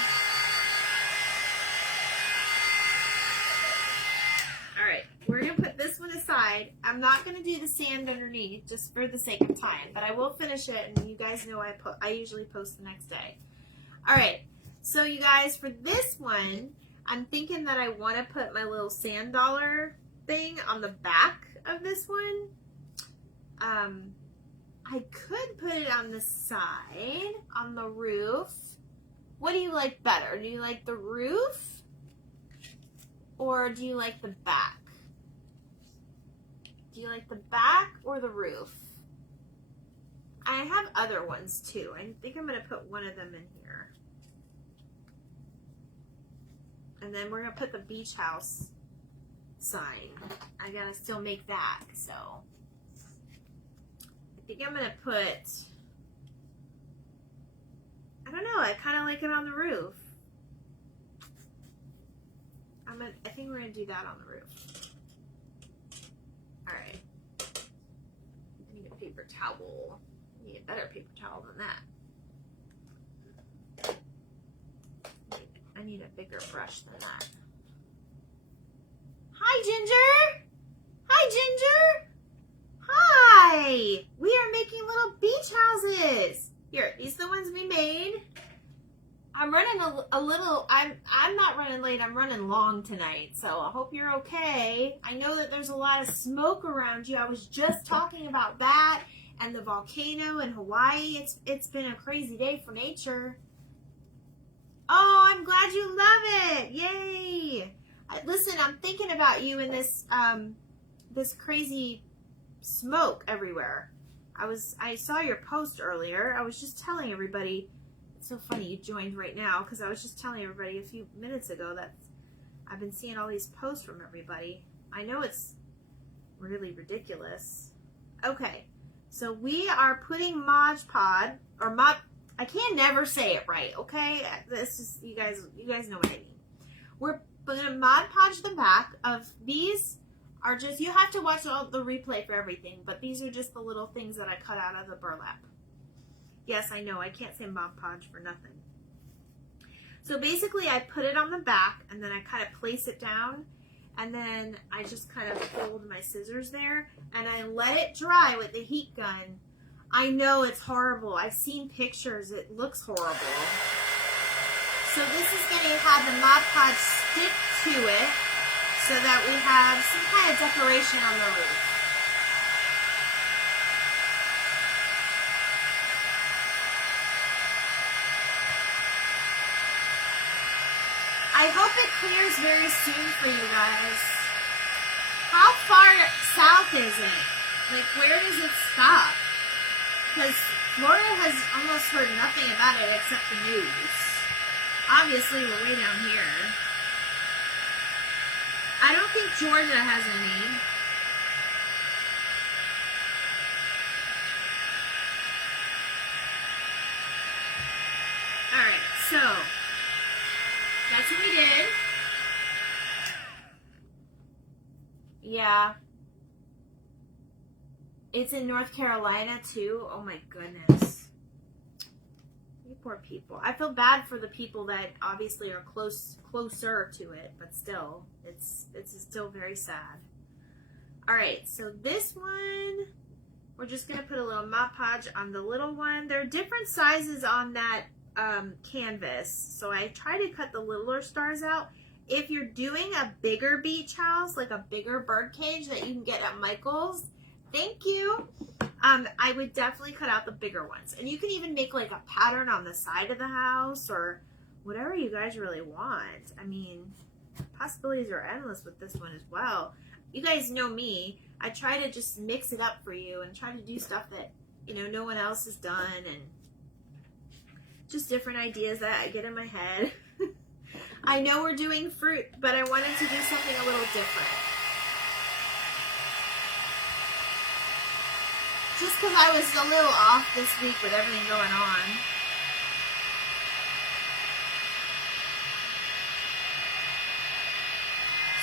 Alright, we're going to put this one aside. I'm not going to do the sand underneath just for the sake of time, but I will finish it, and you guys know I usually post the next day. Alright, so you guys, for this one, I'm thinking that I want to put my little sand dollar thing on the back of this one. I could put it on the side, on the roof. What do you like better? Do you like the roof? Or do you like the back? Do you like the back or the roof? I have other ones too. I think I'm going to put one of them in here. And then we're going to put the beach house sign. I got to still make that. So I think I'm going to put, I don't know, I kind of like it on the roof. I think we're going to do that on the roof. Alright. I need a paper towel. I need a better paper towel than that. I need a bigger brush than that. Hi, Ginger! Hi, Ginger! Hi! We are making little beach houses. Here, these are the ones we made. I'm running a little, I'm not running late, I'm running long tonight, so I hope you're okay. I know that there's a lot of smoke around you. I was just talking about that and the volcano in Hawaii. It's been a crazy day for nature. Oh, I'm glad you love it. Yay. Listen, I'm thinking about you in this, this crazy smoke everywhere. I saw your post earlier. I was just telling everybody. It's so funny you joined right now because I was just telling everybody a few minutes ago that I've been seeing all these posts from everybody. I know it's really ridiculous. Okay, So we are putting Mod Podge, or Mod, I can never say it right, okay? This is, you guys know what I mean. We're going to Mod Podge the back of these. Are just, you have to watch all the replay for everything, but these are just the little things that I cut out of the burlap. Yes, I know, I can't say Mod Podge for nothing. So basically I put it on the back and then I kind of place it down and then I just kind of hold my scissors there and I let it dry with the heat gun. I know it's horrible. I've seen pictures, it looks horrible. So this is going to have the Mod Podge stick to it, so that we have some kind of decoration on the roof. I hope it clears very soon for you guys. How far south is it? Like, where does it stop? Because Florida has almost heard nothing about it except the news. Obviously, we're way down here. I don't think Georgia has any. Alright, so that's what we did. Yeah. It's in North Carolina too. Oh my goodness. You poor people. I feel bad for the people that obviously are closer to it, but still, it's still very sad. All right, so this one, we're just gonna put a little Mod Podge on the little one. There are different sizes on that canvas, so I try to cut the littler stars out. If you're doing a bigger beach house, like a bigger bird cage that you can get at Michael's, thank you. I would definitely cut out the bigger ones. And you can even make like a pattern on the side of the house or whatever you guys really want. I mean, possibilities are endless with this one as well. You guys know me. I try to just mix it up for you and try to do stuff that, you know, no one else has done and just different ideas that I get in my head. I know we're doing fruit, but I wanted to do something a little different. Just because I was a little off this week with everything going on.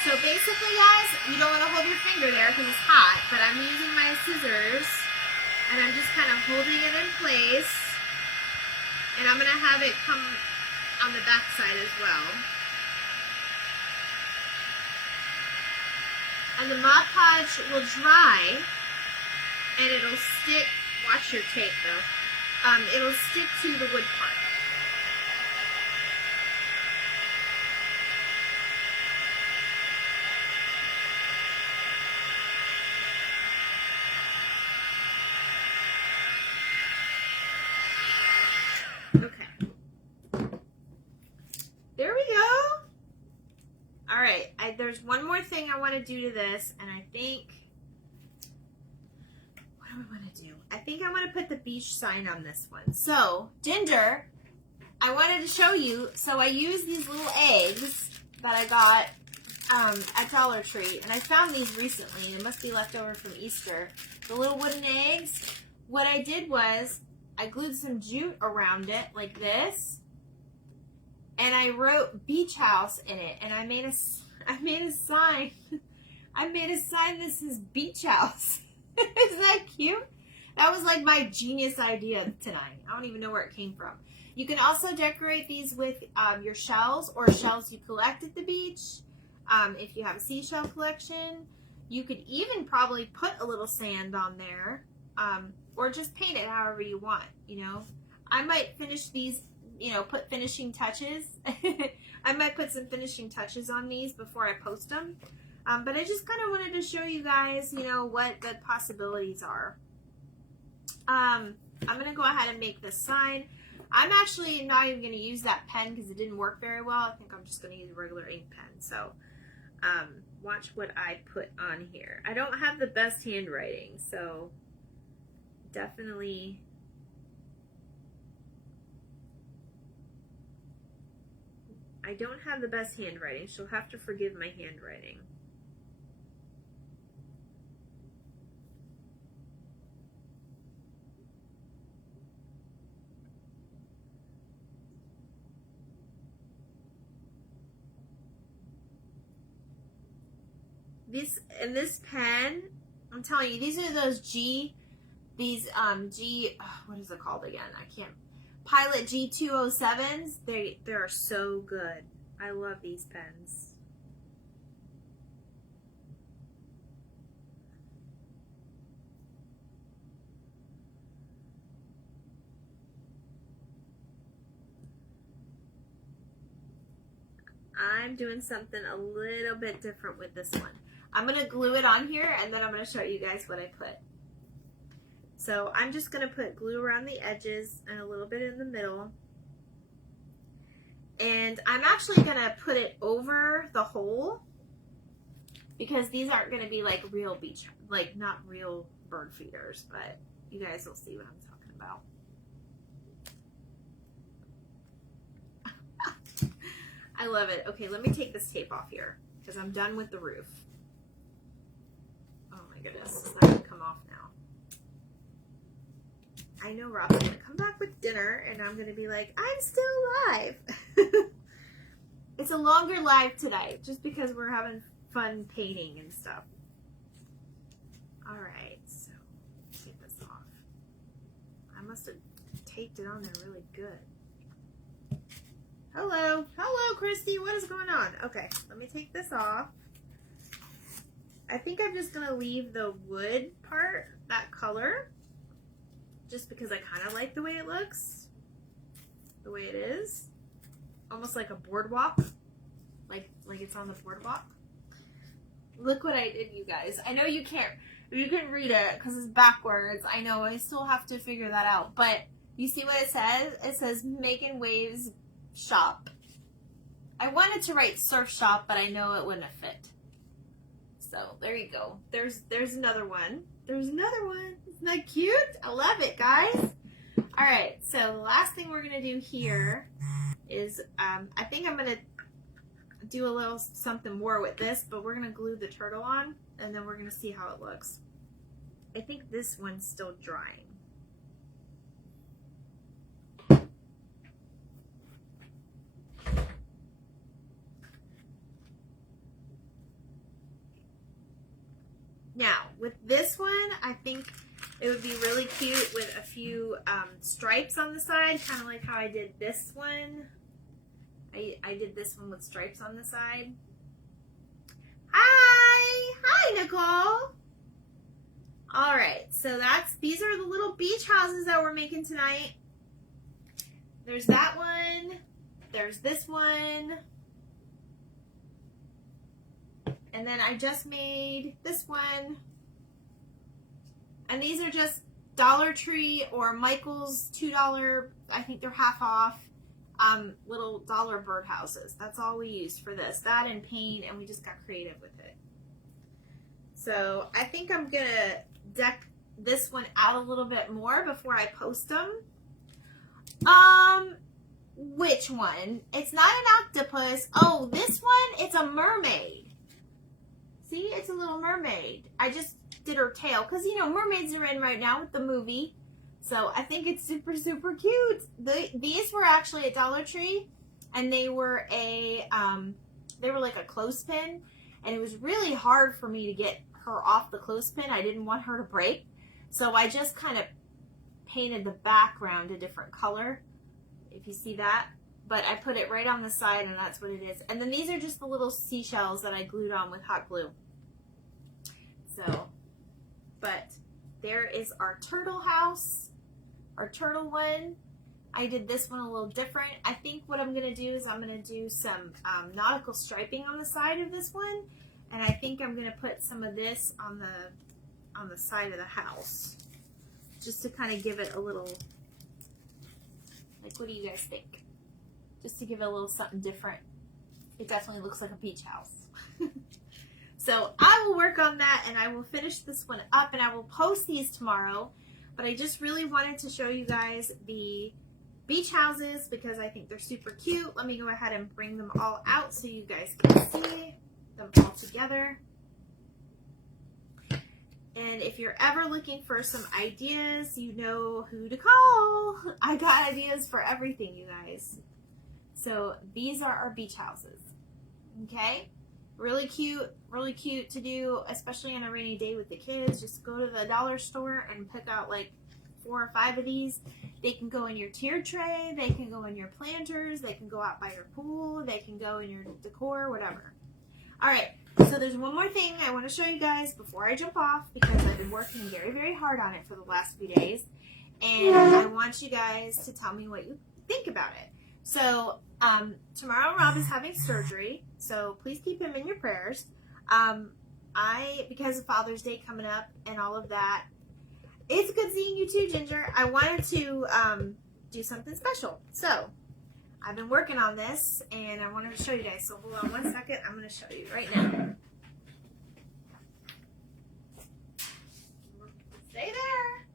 So basically, guys, you don't want to hold your finger there because it's hot, but I'm using my scissors, and I'm just kind of holding it in place, and I'm going to have it come on the back side as well. And the Mod Podge will dry, and it'll stick, watch your tape though, it'll stick to the wood part. Okay. There we go. All right, there's one more thing I want to do to this, and I think, what do I want to do? I think I want to put the beach sign on this one. So, Ginger, I wanted to show you, so I used these little eggs that I got at Dollar Tree, and I found these recently. It must be left over from Easter. The little wooden eggs. What I did was, I glued some jute around it, like this, and I wrote beach house in it, and I made a sign. I made a sign that says beach house. Isn't that cute? That was like my genius idea tonight. I don't even know where it came from. You can also decorate these with your shells or shells you collect at the beach. If you have a seashell collection, you could even probably put a little sand on there, or just paint it however you want, you know. I might finish these, you know, put finishing touches. I might put some finishing touches on these before I post them. But I just kind of wanted to show you guys, you know, what the possibilities are. I'm going to go ahead and make this sign. I'm actually not even going to use that pen because it didn't work very well. I think I'm just going to use a regular ink pen. So, watch what I put on here. I don't have the best handwriting, so definitely... I don't have the best handwriting. She'll have to forgive my handwriting. this pen, I'm telling you, these are those what is it called again? I can't. Pilot G207s. They are so good. I love these pens. I'm doing something a little bit different with this one. I'm going to glue it on here and then I'm going to show you guys what I put. So I'm just going to put glue around the edges and a little bit in the middle. And I'm actually going to put it over the hole because these aren't going to be like real beach, like not real bird feeders, but you guys will see what I'm talking about. I love it. Okay, let me take this tape off here because I'm done with the roof. Oh my goodness, it's not going to come off now. I know Rob's going to come back with dinner and I'm going to be like, I'm still alive. It's a longer live tonight just because we're having fun painting and stuff. All right, so take this off. I must have taped it on there really good. Hello. Hello, Christy. What is going on? Okay, let me take this off. I think I'm just going to leave the wood part, that color, just because I kind of like the way it looks, the way it is. Almost like a boardwalk, like it's on the boardwalk. Look what I did, you guys. I know you can read it because it's backwards. I know, I still have to figure that out. But you see what it says? It says Making Waves Shop. I wanted to write surf shop, but I know it wouldn't have fit. So there you go. There's another one. There's another one. Isn't that cute? I love it, guys. All right, so the last thing we're gonna do here is I think I'm gonna do a little something more with this, but we're gonna glue the turtle on and then we're gonna see how it looks. I think this one's still drying. Now, with this one, I think it would be really cute with a few stripes on the side, kind of like how I did this one. I did this one with stripes on the side. Hi! Hi, Nicole! All right, so these are the little beach houses that we're making tonight. There's that one. There's this one. And then I just made this one. And these are just Dollar Tree or Michael's $2, I think they're half off, little dollar birdhouses. That's all we used for this. That and paint, and we just got creative with it. So I think I'm going to deck this one out a little bit more before I post them. Which one? It's not an octopus. Oh, this one, it's a mermaid. See, it's a little mermaid. I just did her tail because, you know, mermaids are in right now with the movie. So I think it's super, super cute. These were actually at Dollar Tree, and they were like a clothespin, and it was really hard for me to get her off the clothespin. I didn't want her to break, so I just kind of painted the background a different color, if you see that. But I put it right on the side, and that's what it is. And then these are just the little seashells that I glued on with hot glue. So, but there is our turtle house, our turtle one. I did this one a little different. I think what I'm going to do is I'm going to do some nautical striping on the side of this one. And I think I'm going to put some of this on the side of the house, just to kind of give it a little, like, what do you guys think? Just to give it a little something different. It definitely looks like a beach house. So I will work on that, and I will finish this one up, and I will post these tomorrow. But I just really wanted to show you guys the beach houses because I think they're super cute. Let me go ahead and bring them all out so you guys can see them all together. And if you're ever looking for some ideas, you know who to call. I got ideas for everything, you guys. So these are our beach houses, okay? Really cute to do, especially on a rainy day with the kids. Just go to the dollar store and pick out like 4 or 5 of these. They can go in your tier tray, they can go in your planters, they can go out by your pool, they can go in your decor, whatever. Alright, so there's one more thing I want to show you guys before I jump off, because I've been working very, very hard on it for the last few days. And I want you guys to tell me what you think about it. So, tomorrow Rob is having surgery, so please keep him in your prayers. Because of Father's Day coming up and all of that, it's good seeing you too, Ginger. I wanted to do something special. So, I've been working on this, and I wanted to show you guys. So, hold on one second. I'm going to show you right now. Stay there.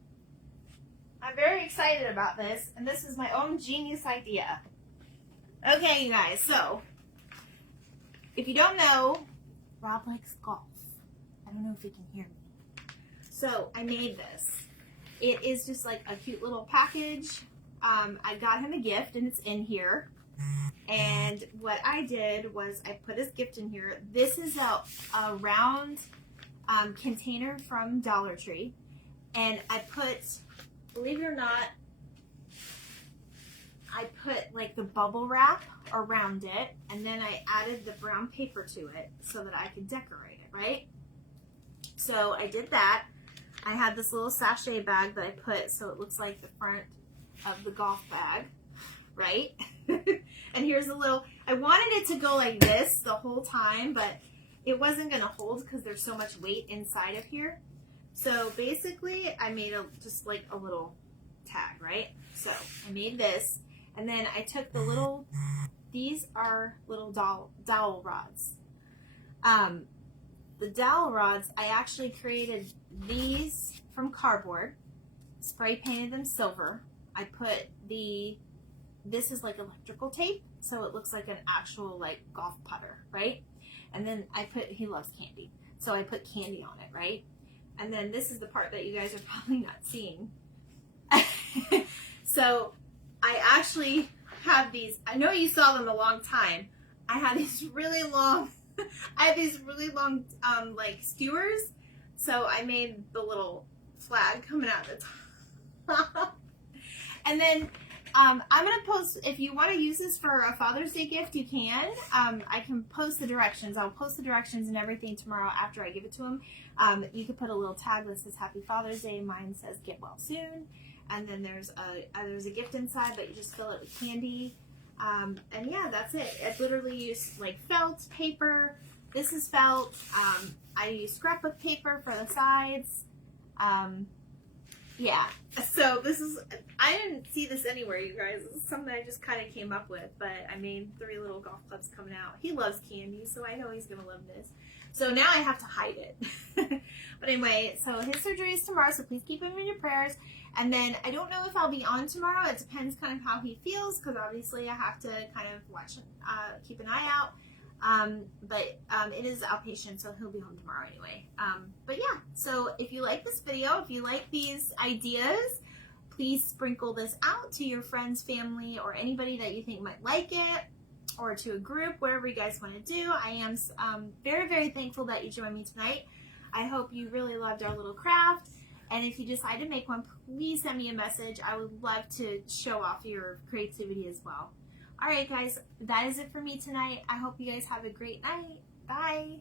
I'm very excited about this, and this is my own genius idea. Okay, you guys, so, if you don't know, Rob likes golf. I don't know if you can hear me. So, I made this. It is just like a cute little package. I got him a gift, and it's in here. And what I did was I put his gift in here. This is a round container from Dollar Tree. And I put, believe it or not, I put like the bubble wrap around it, and then I added the brown paper to it so that I could decorate it, right? So I did that. I had this little sachet bag that I put so it looks like the front of the golf bag, right? And here's a little, I wanted it to go like this the whole time, but it wasn't going to hold because there's so much weight inside of here. So basically I made just like a little tag, right? So I made this. And then I took the little, these are little dowel rods. The dowel rods, I actually created these from cardboard, spray painted them silver. I put this is like electrical tape, so it looks like an actual like golf putter, right? And then he loves candy, so I put candy on it, right? And then this is the part that you guys are probably not seeing. So I actually have these, I know you saw them a long time. I had these really long, like skewers. So I made the little flag coming out the top. And then I'm going to post, if you want to use this for a Father's Day gift, you can. I can post the directions. I'll post the directions and everything tomorrow after I give it to him. You can put a little tag that says Happy Father's Day. Mine says Get Well Soon. And then there's a gift inside, but you just fill it with candy. And yeah, that's it. I literally used like felt paper. This is felt. I used scrapbook paper for the sides. Yeah. So this is, I didn't see this anywhere, you guys. This is something I just kind of came up with, but I made 3 little golf clubs coming out. He loves candy, so I know he's going to love this. So now I have to hide it. But anyway, so his surgery is tomorrow, so please keep him in your prayers. And then I don't know if I'll be on tomorrow. It depends kind of how he feels, because obviously I have to kind of watch, keep an eye out. But it is outpatient, so he'll be home tomorrow anyway. But yeah, so if you like this video, if you like these ideas, please sprinkle this out to your friends, family, or anybody that you think might like it, or to a group, whatever you guys want to do. I am very, very thankful that you joined me tonight. I hope you really loved our little craft. And if you decide to make one, please send me a message. I would love to show off your creativity as well. All right, guys, that is it for me tonight. I hope you guys have a great night. Bye.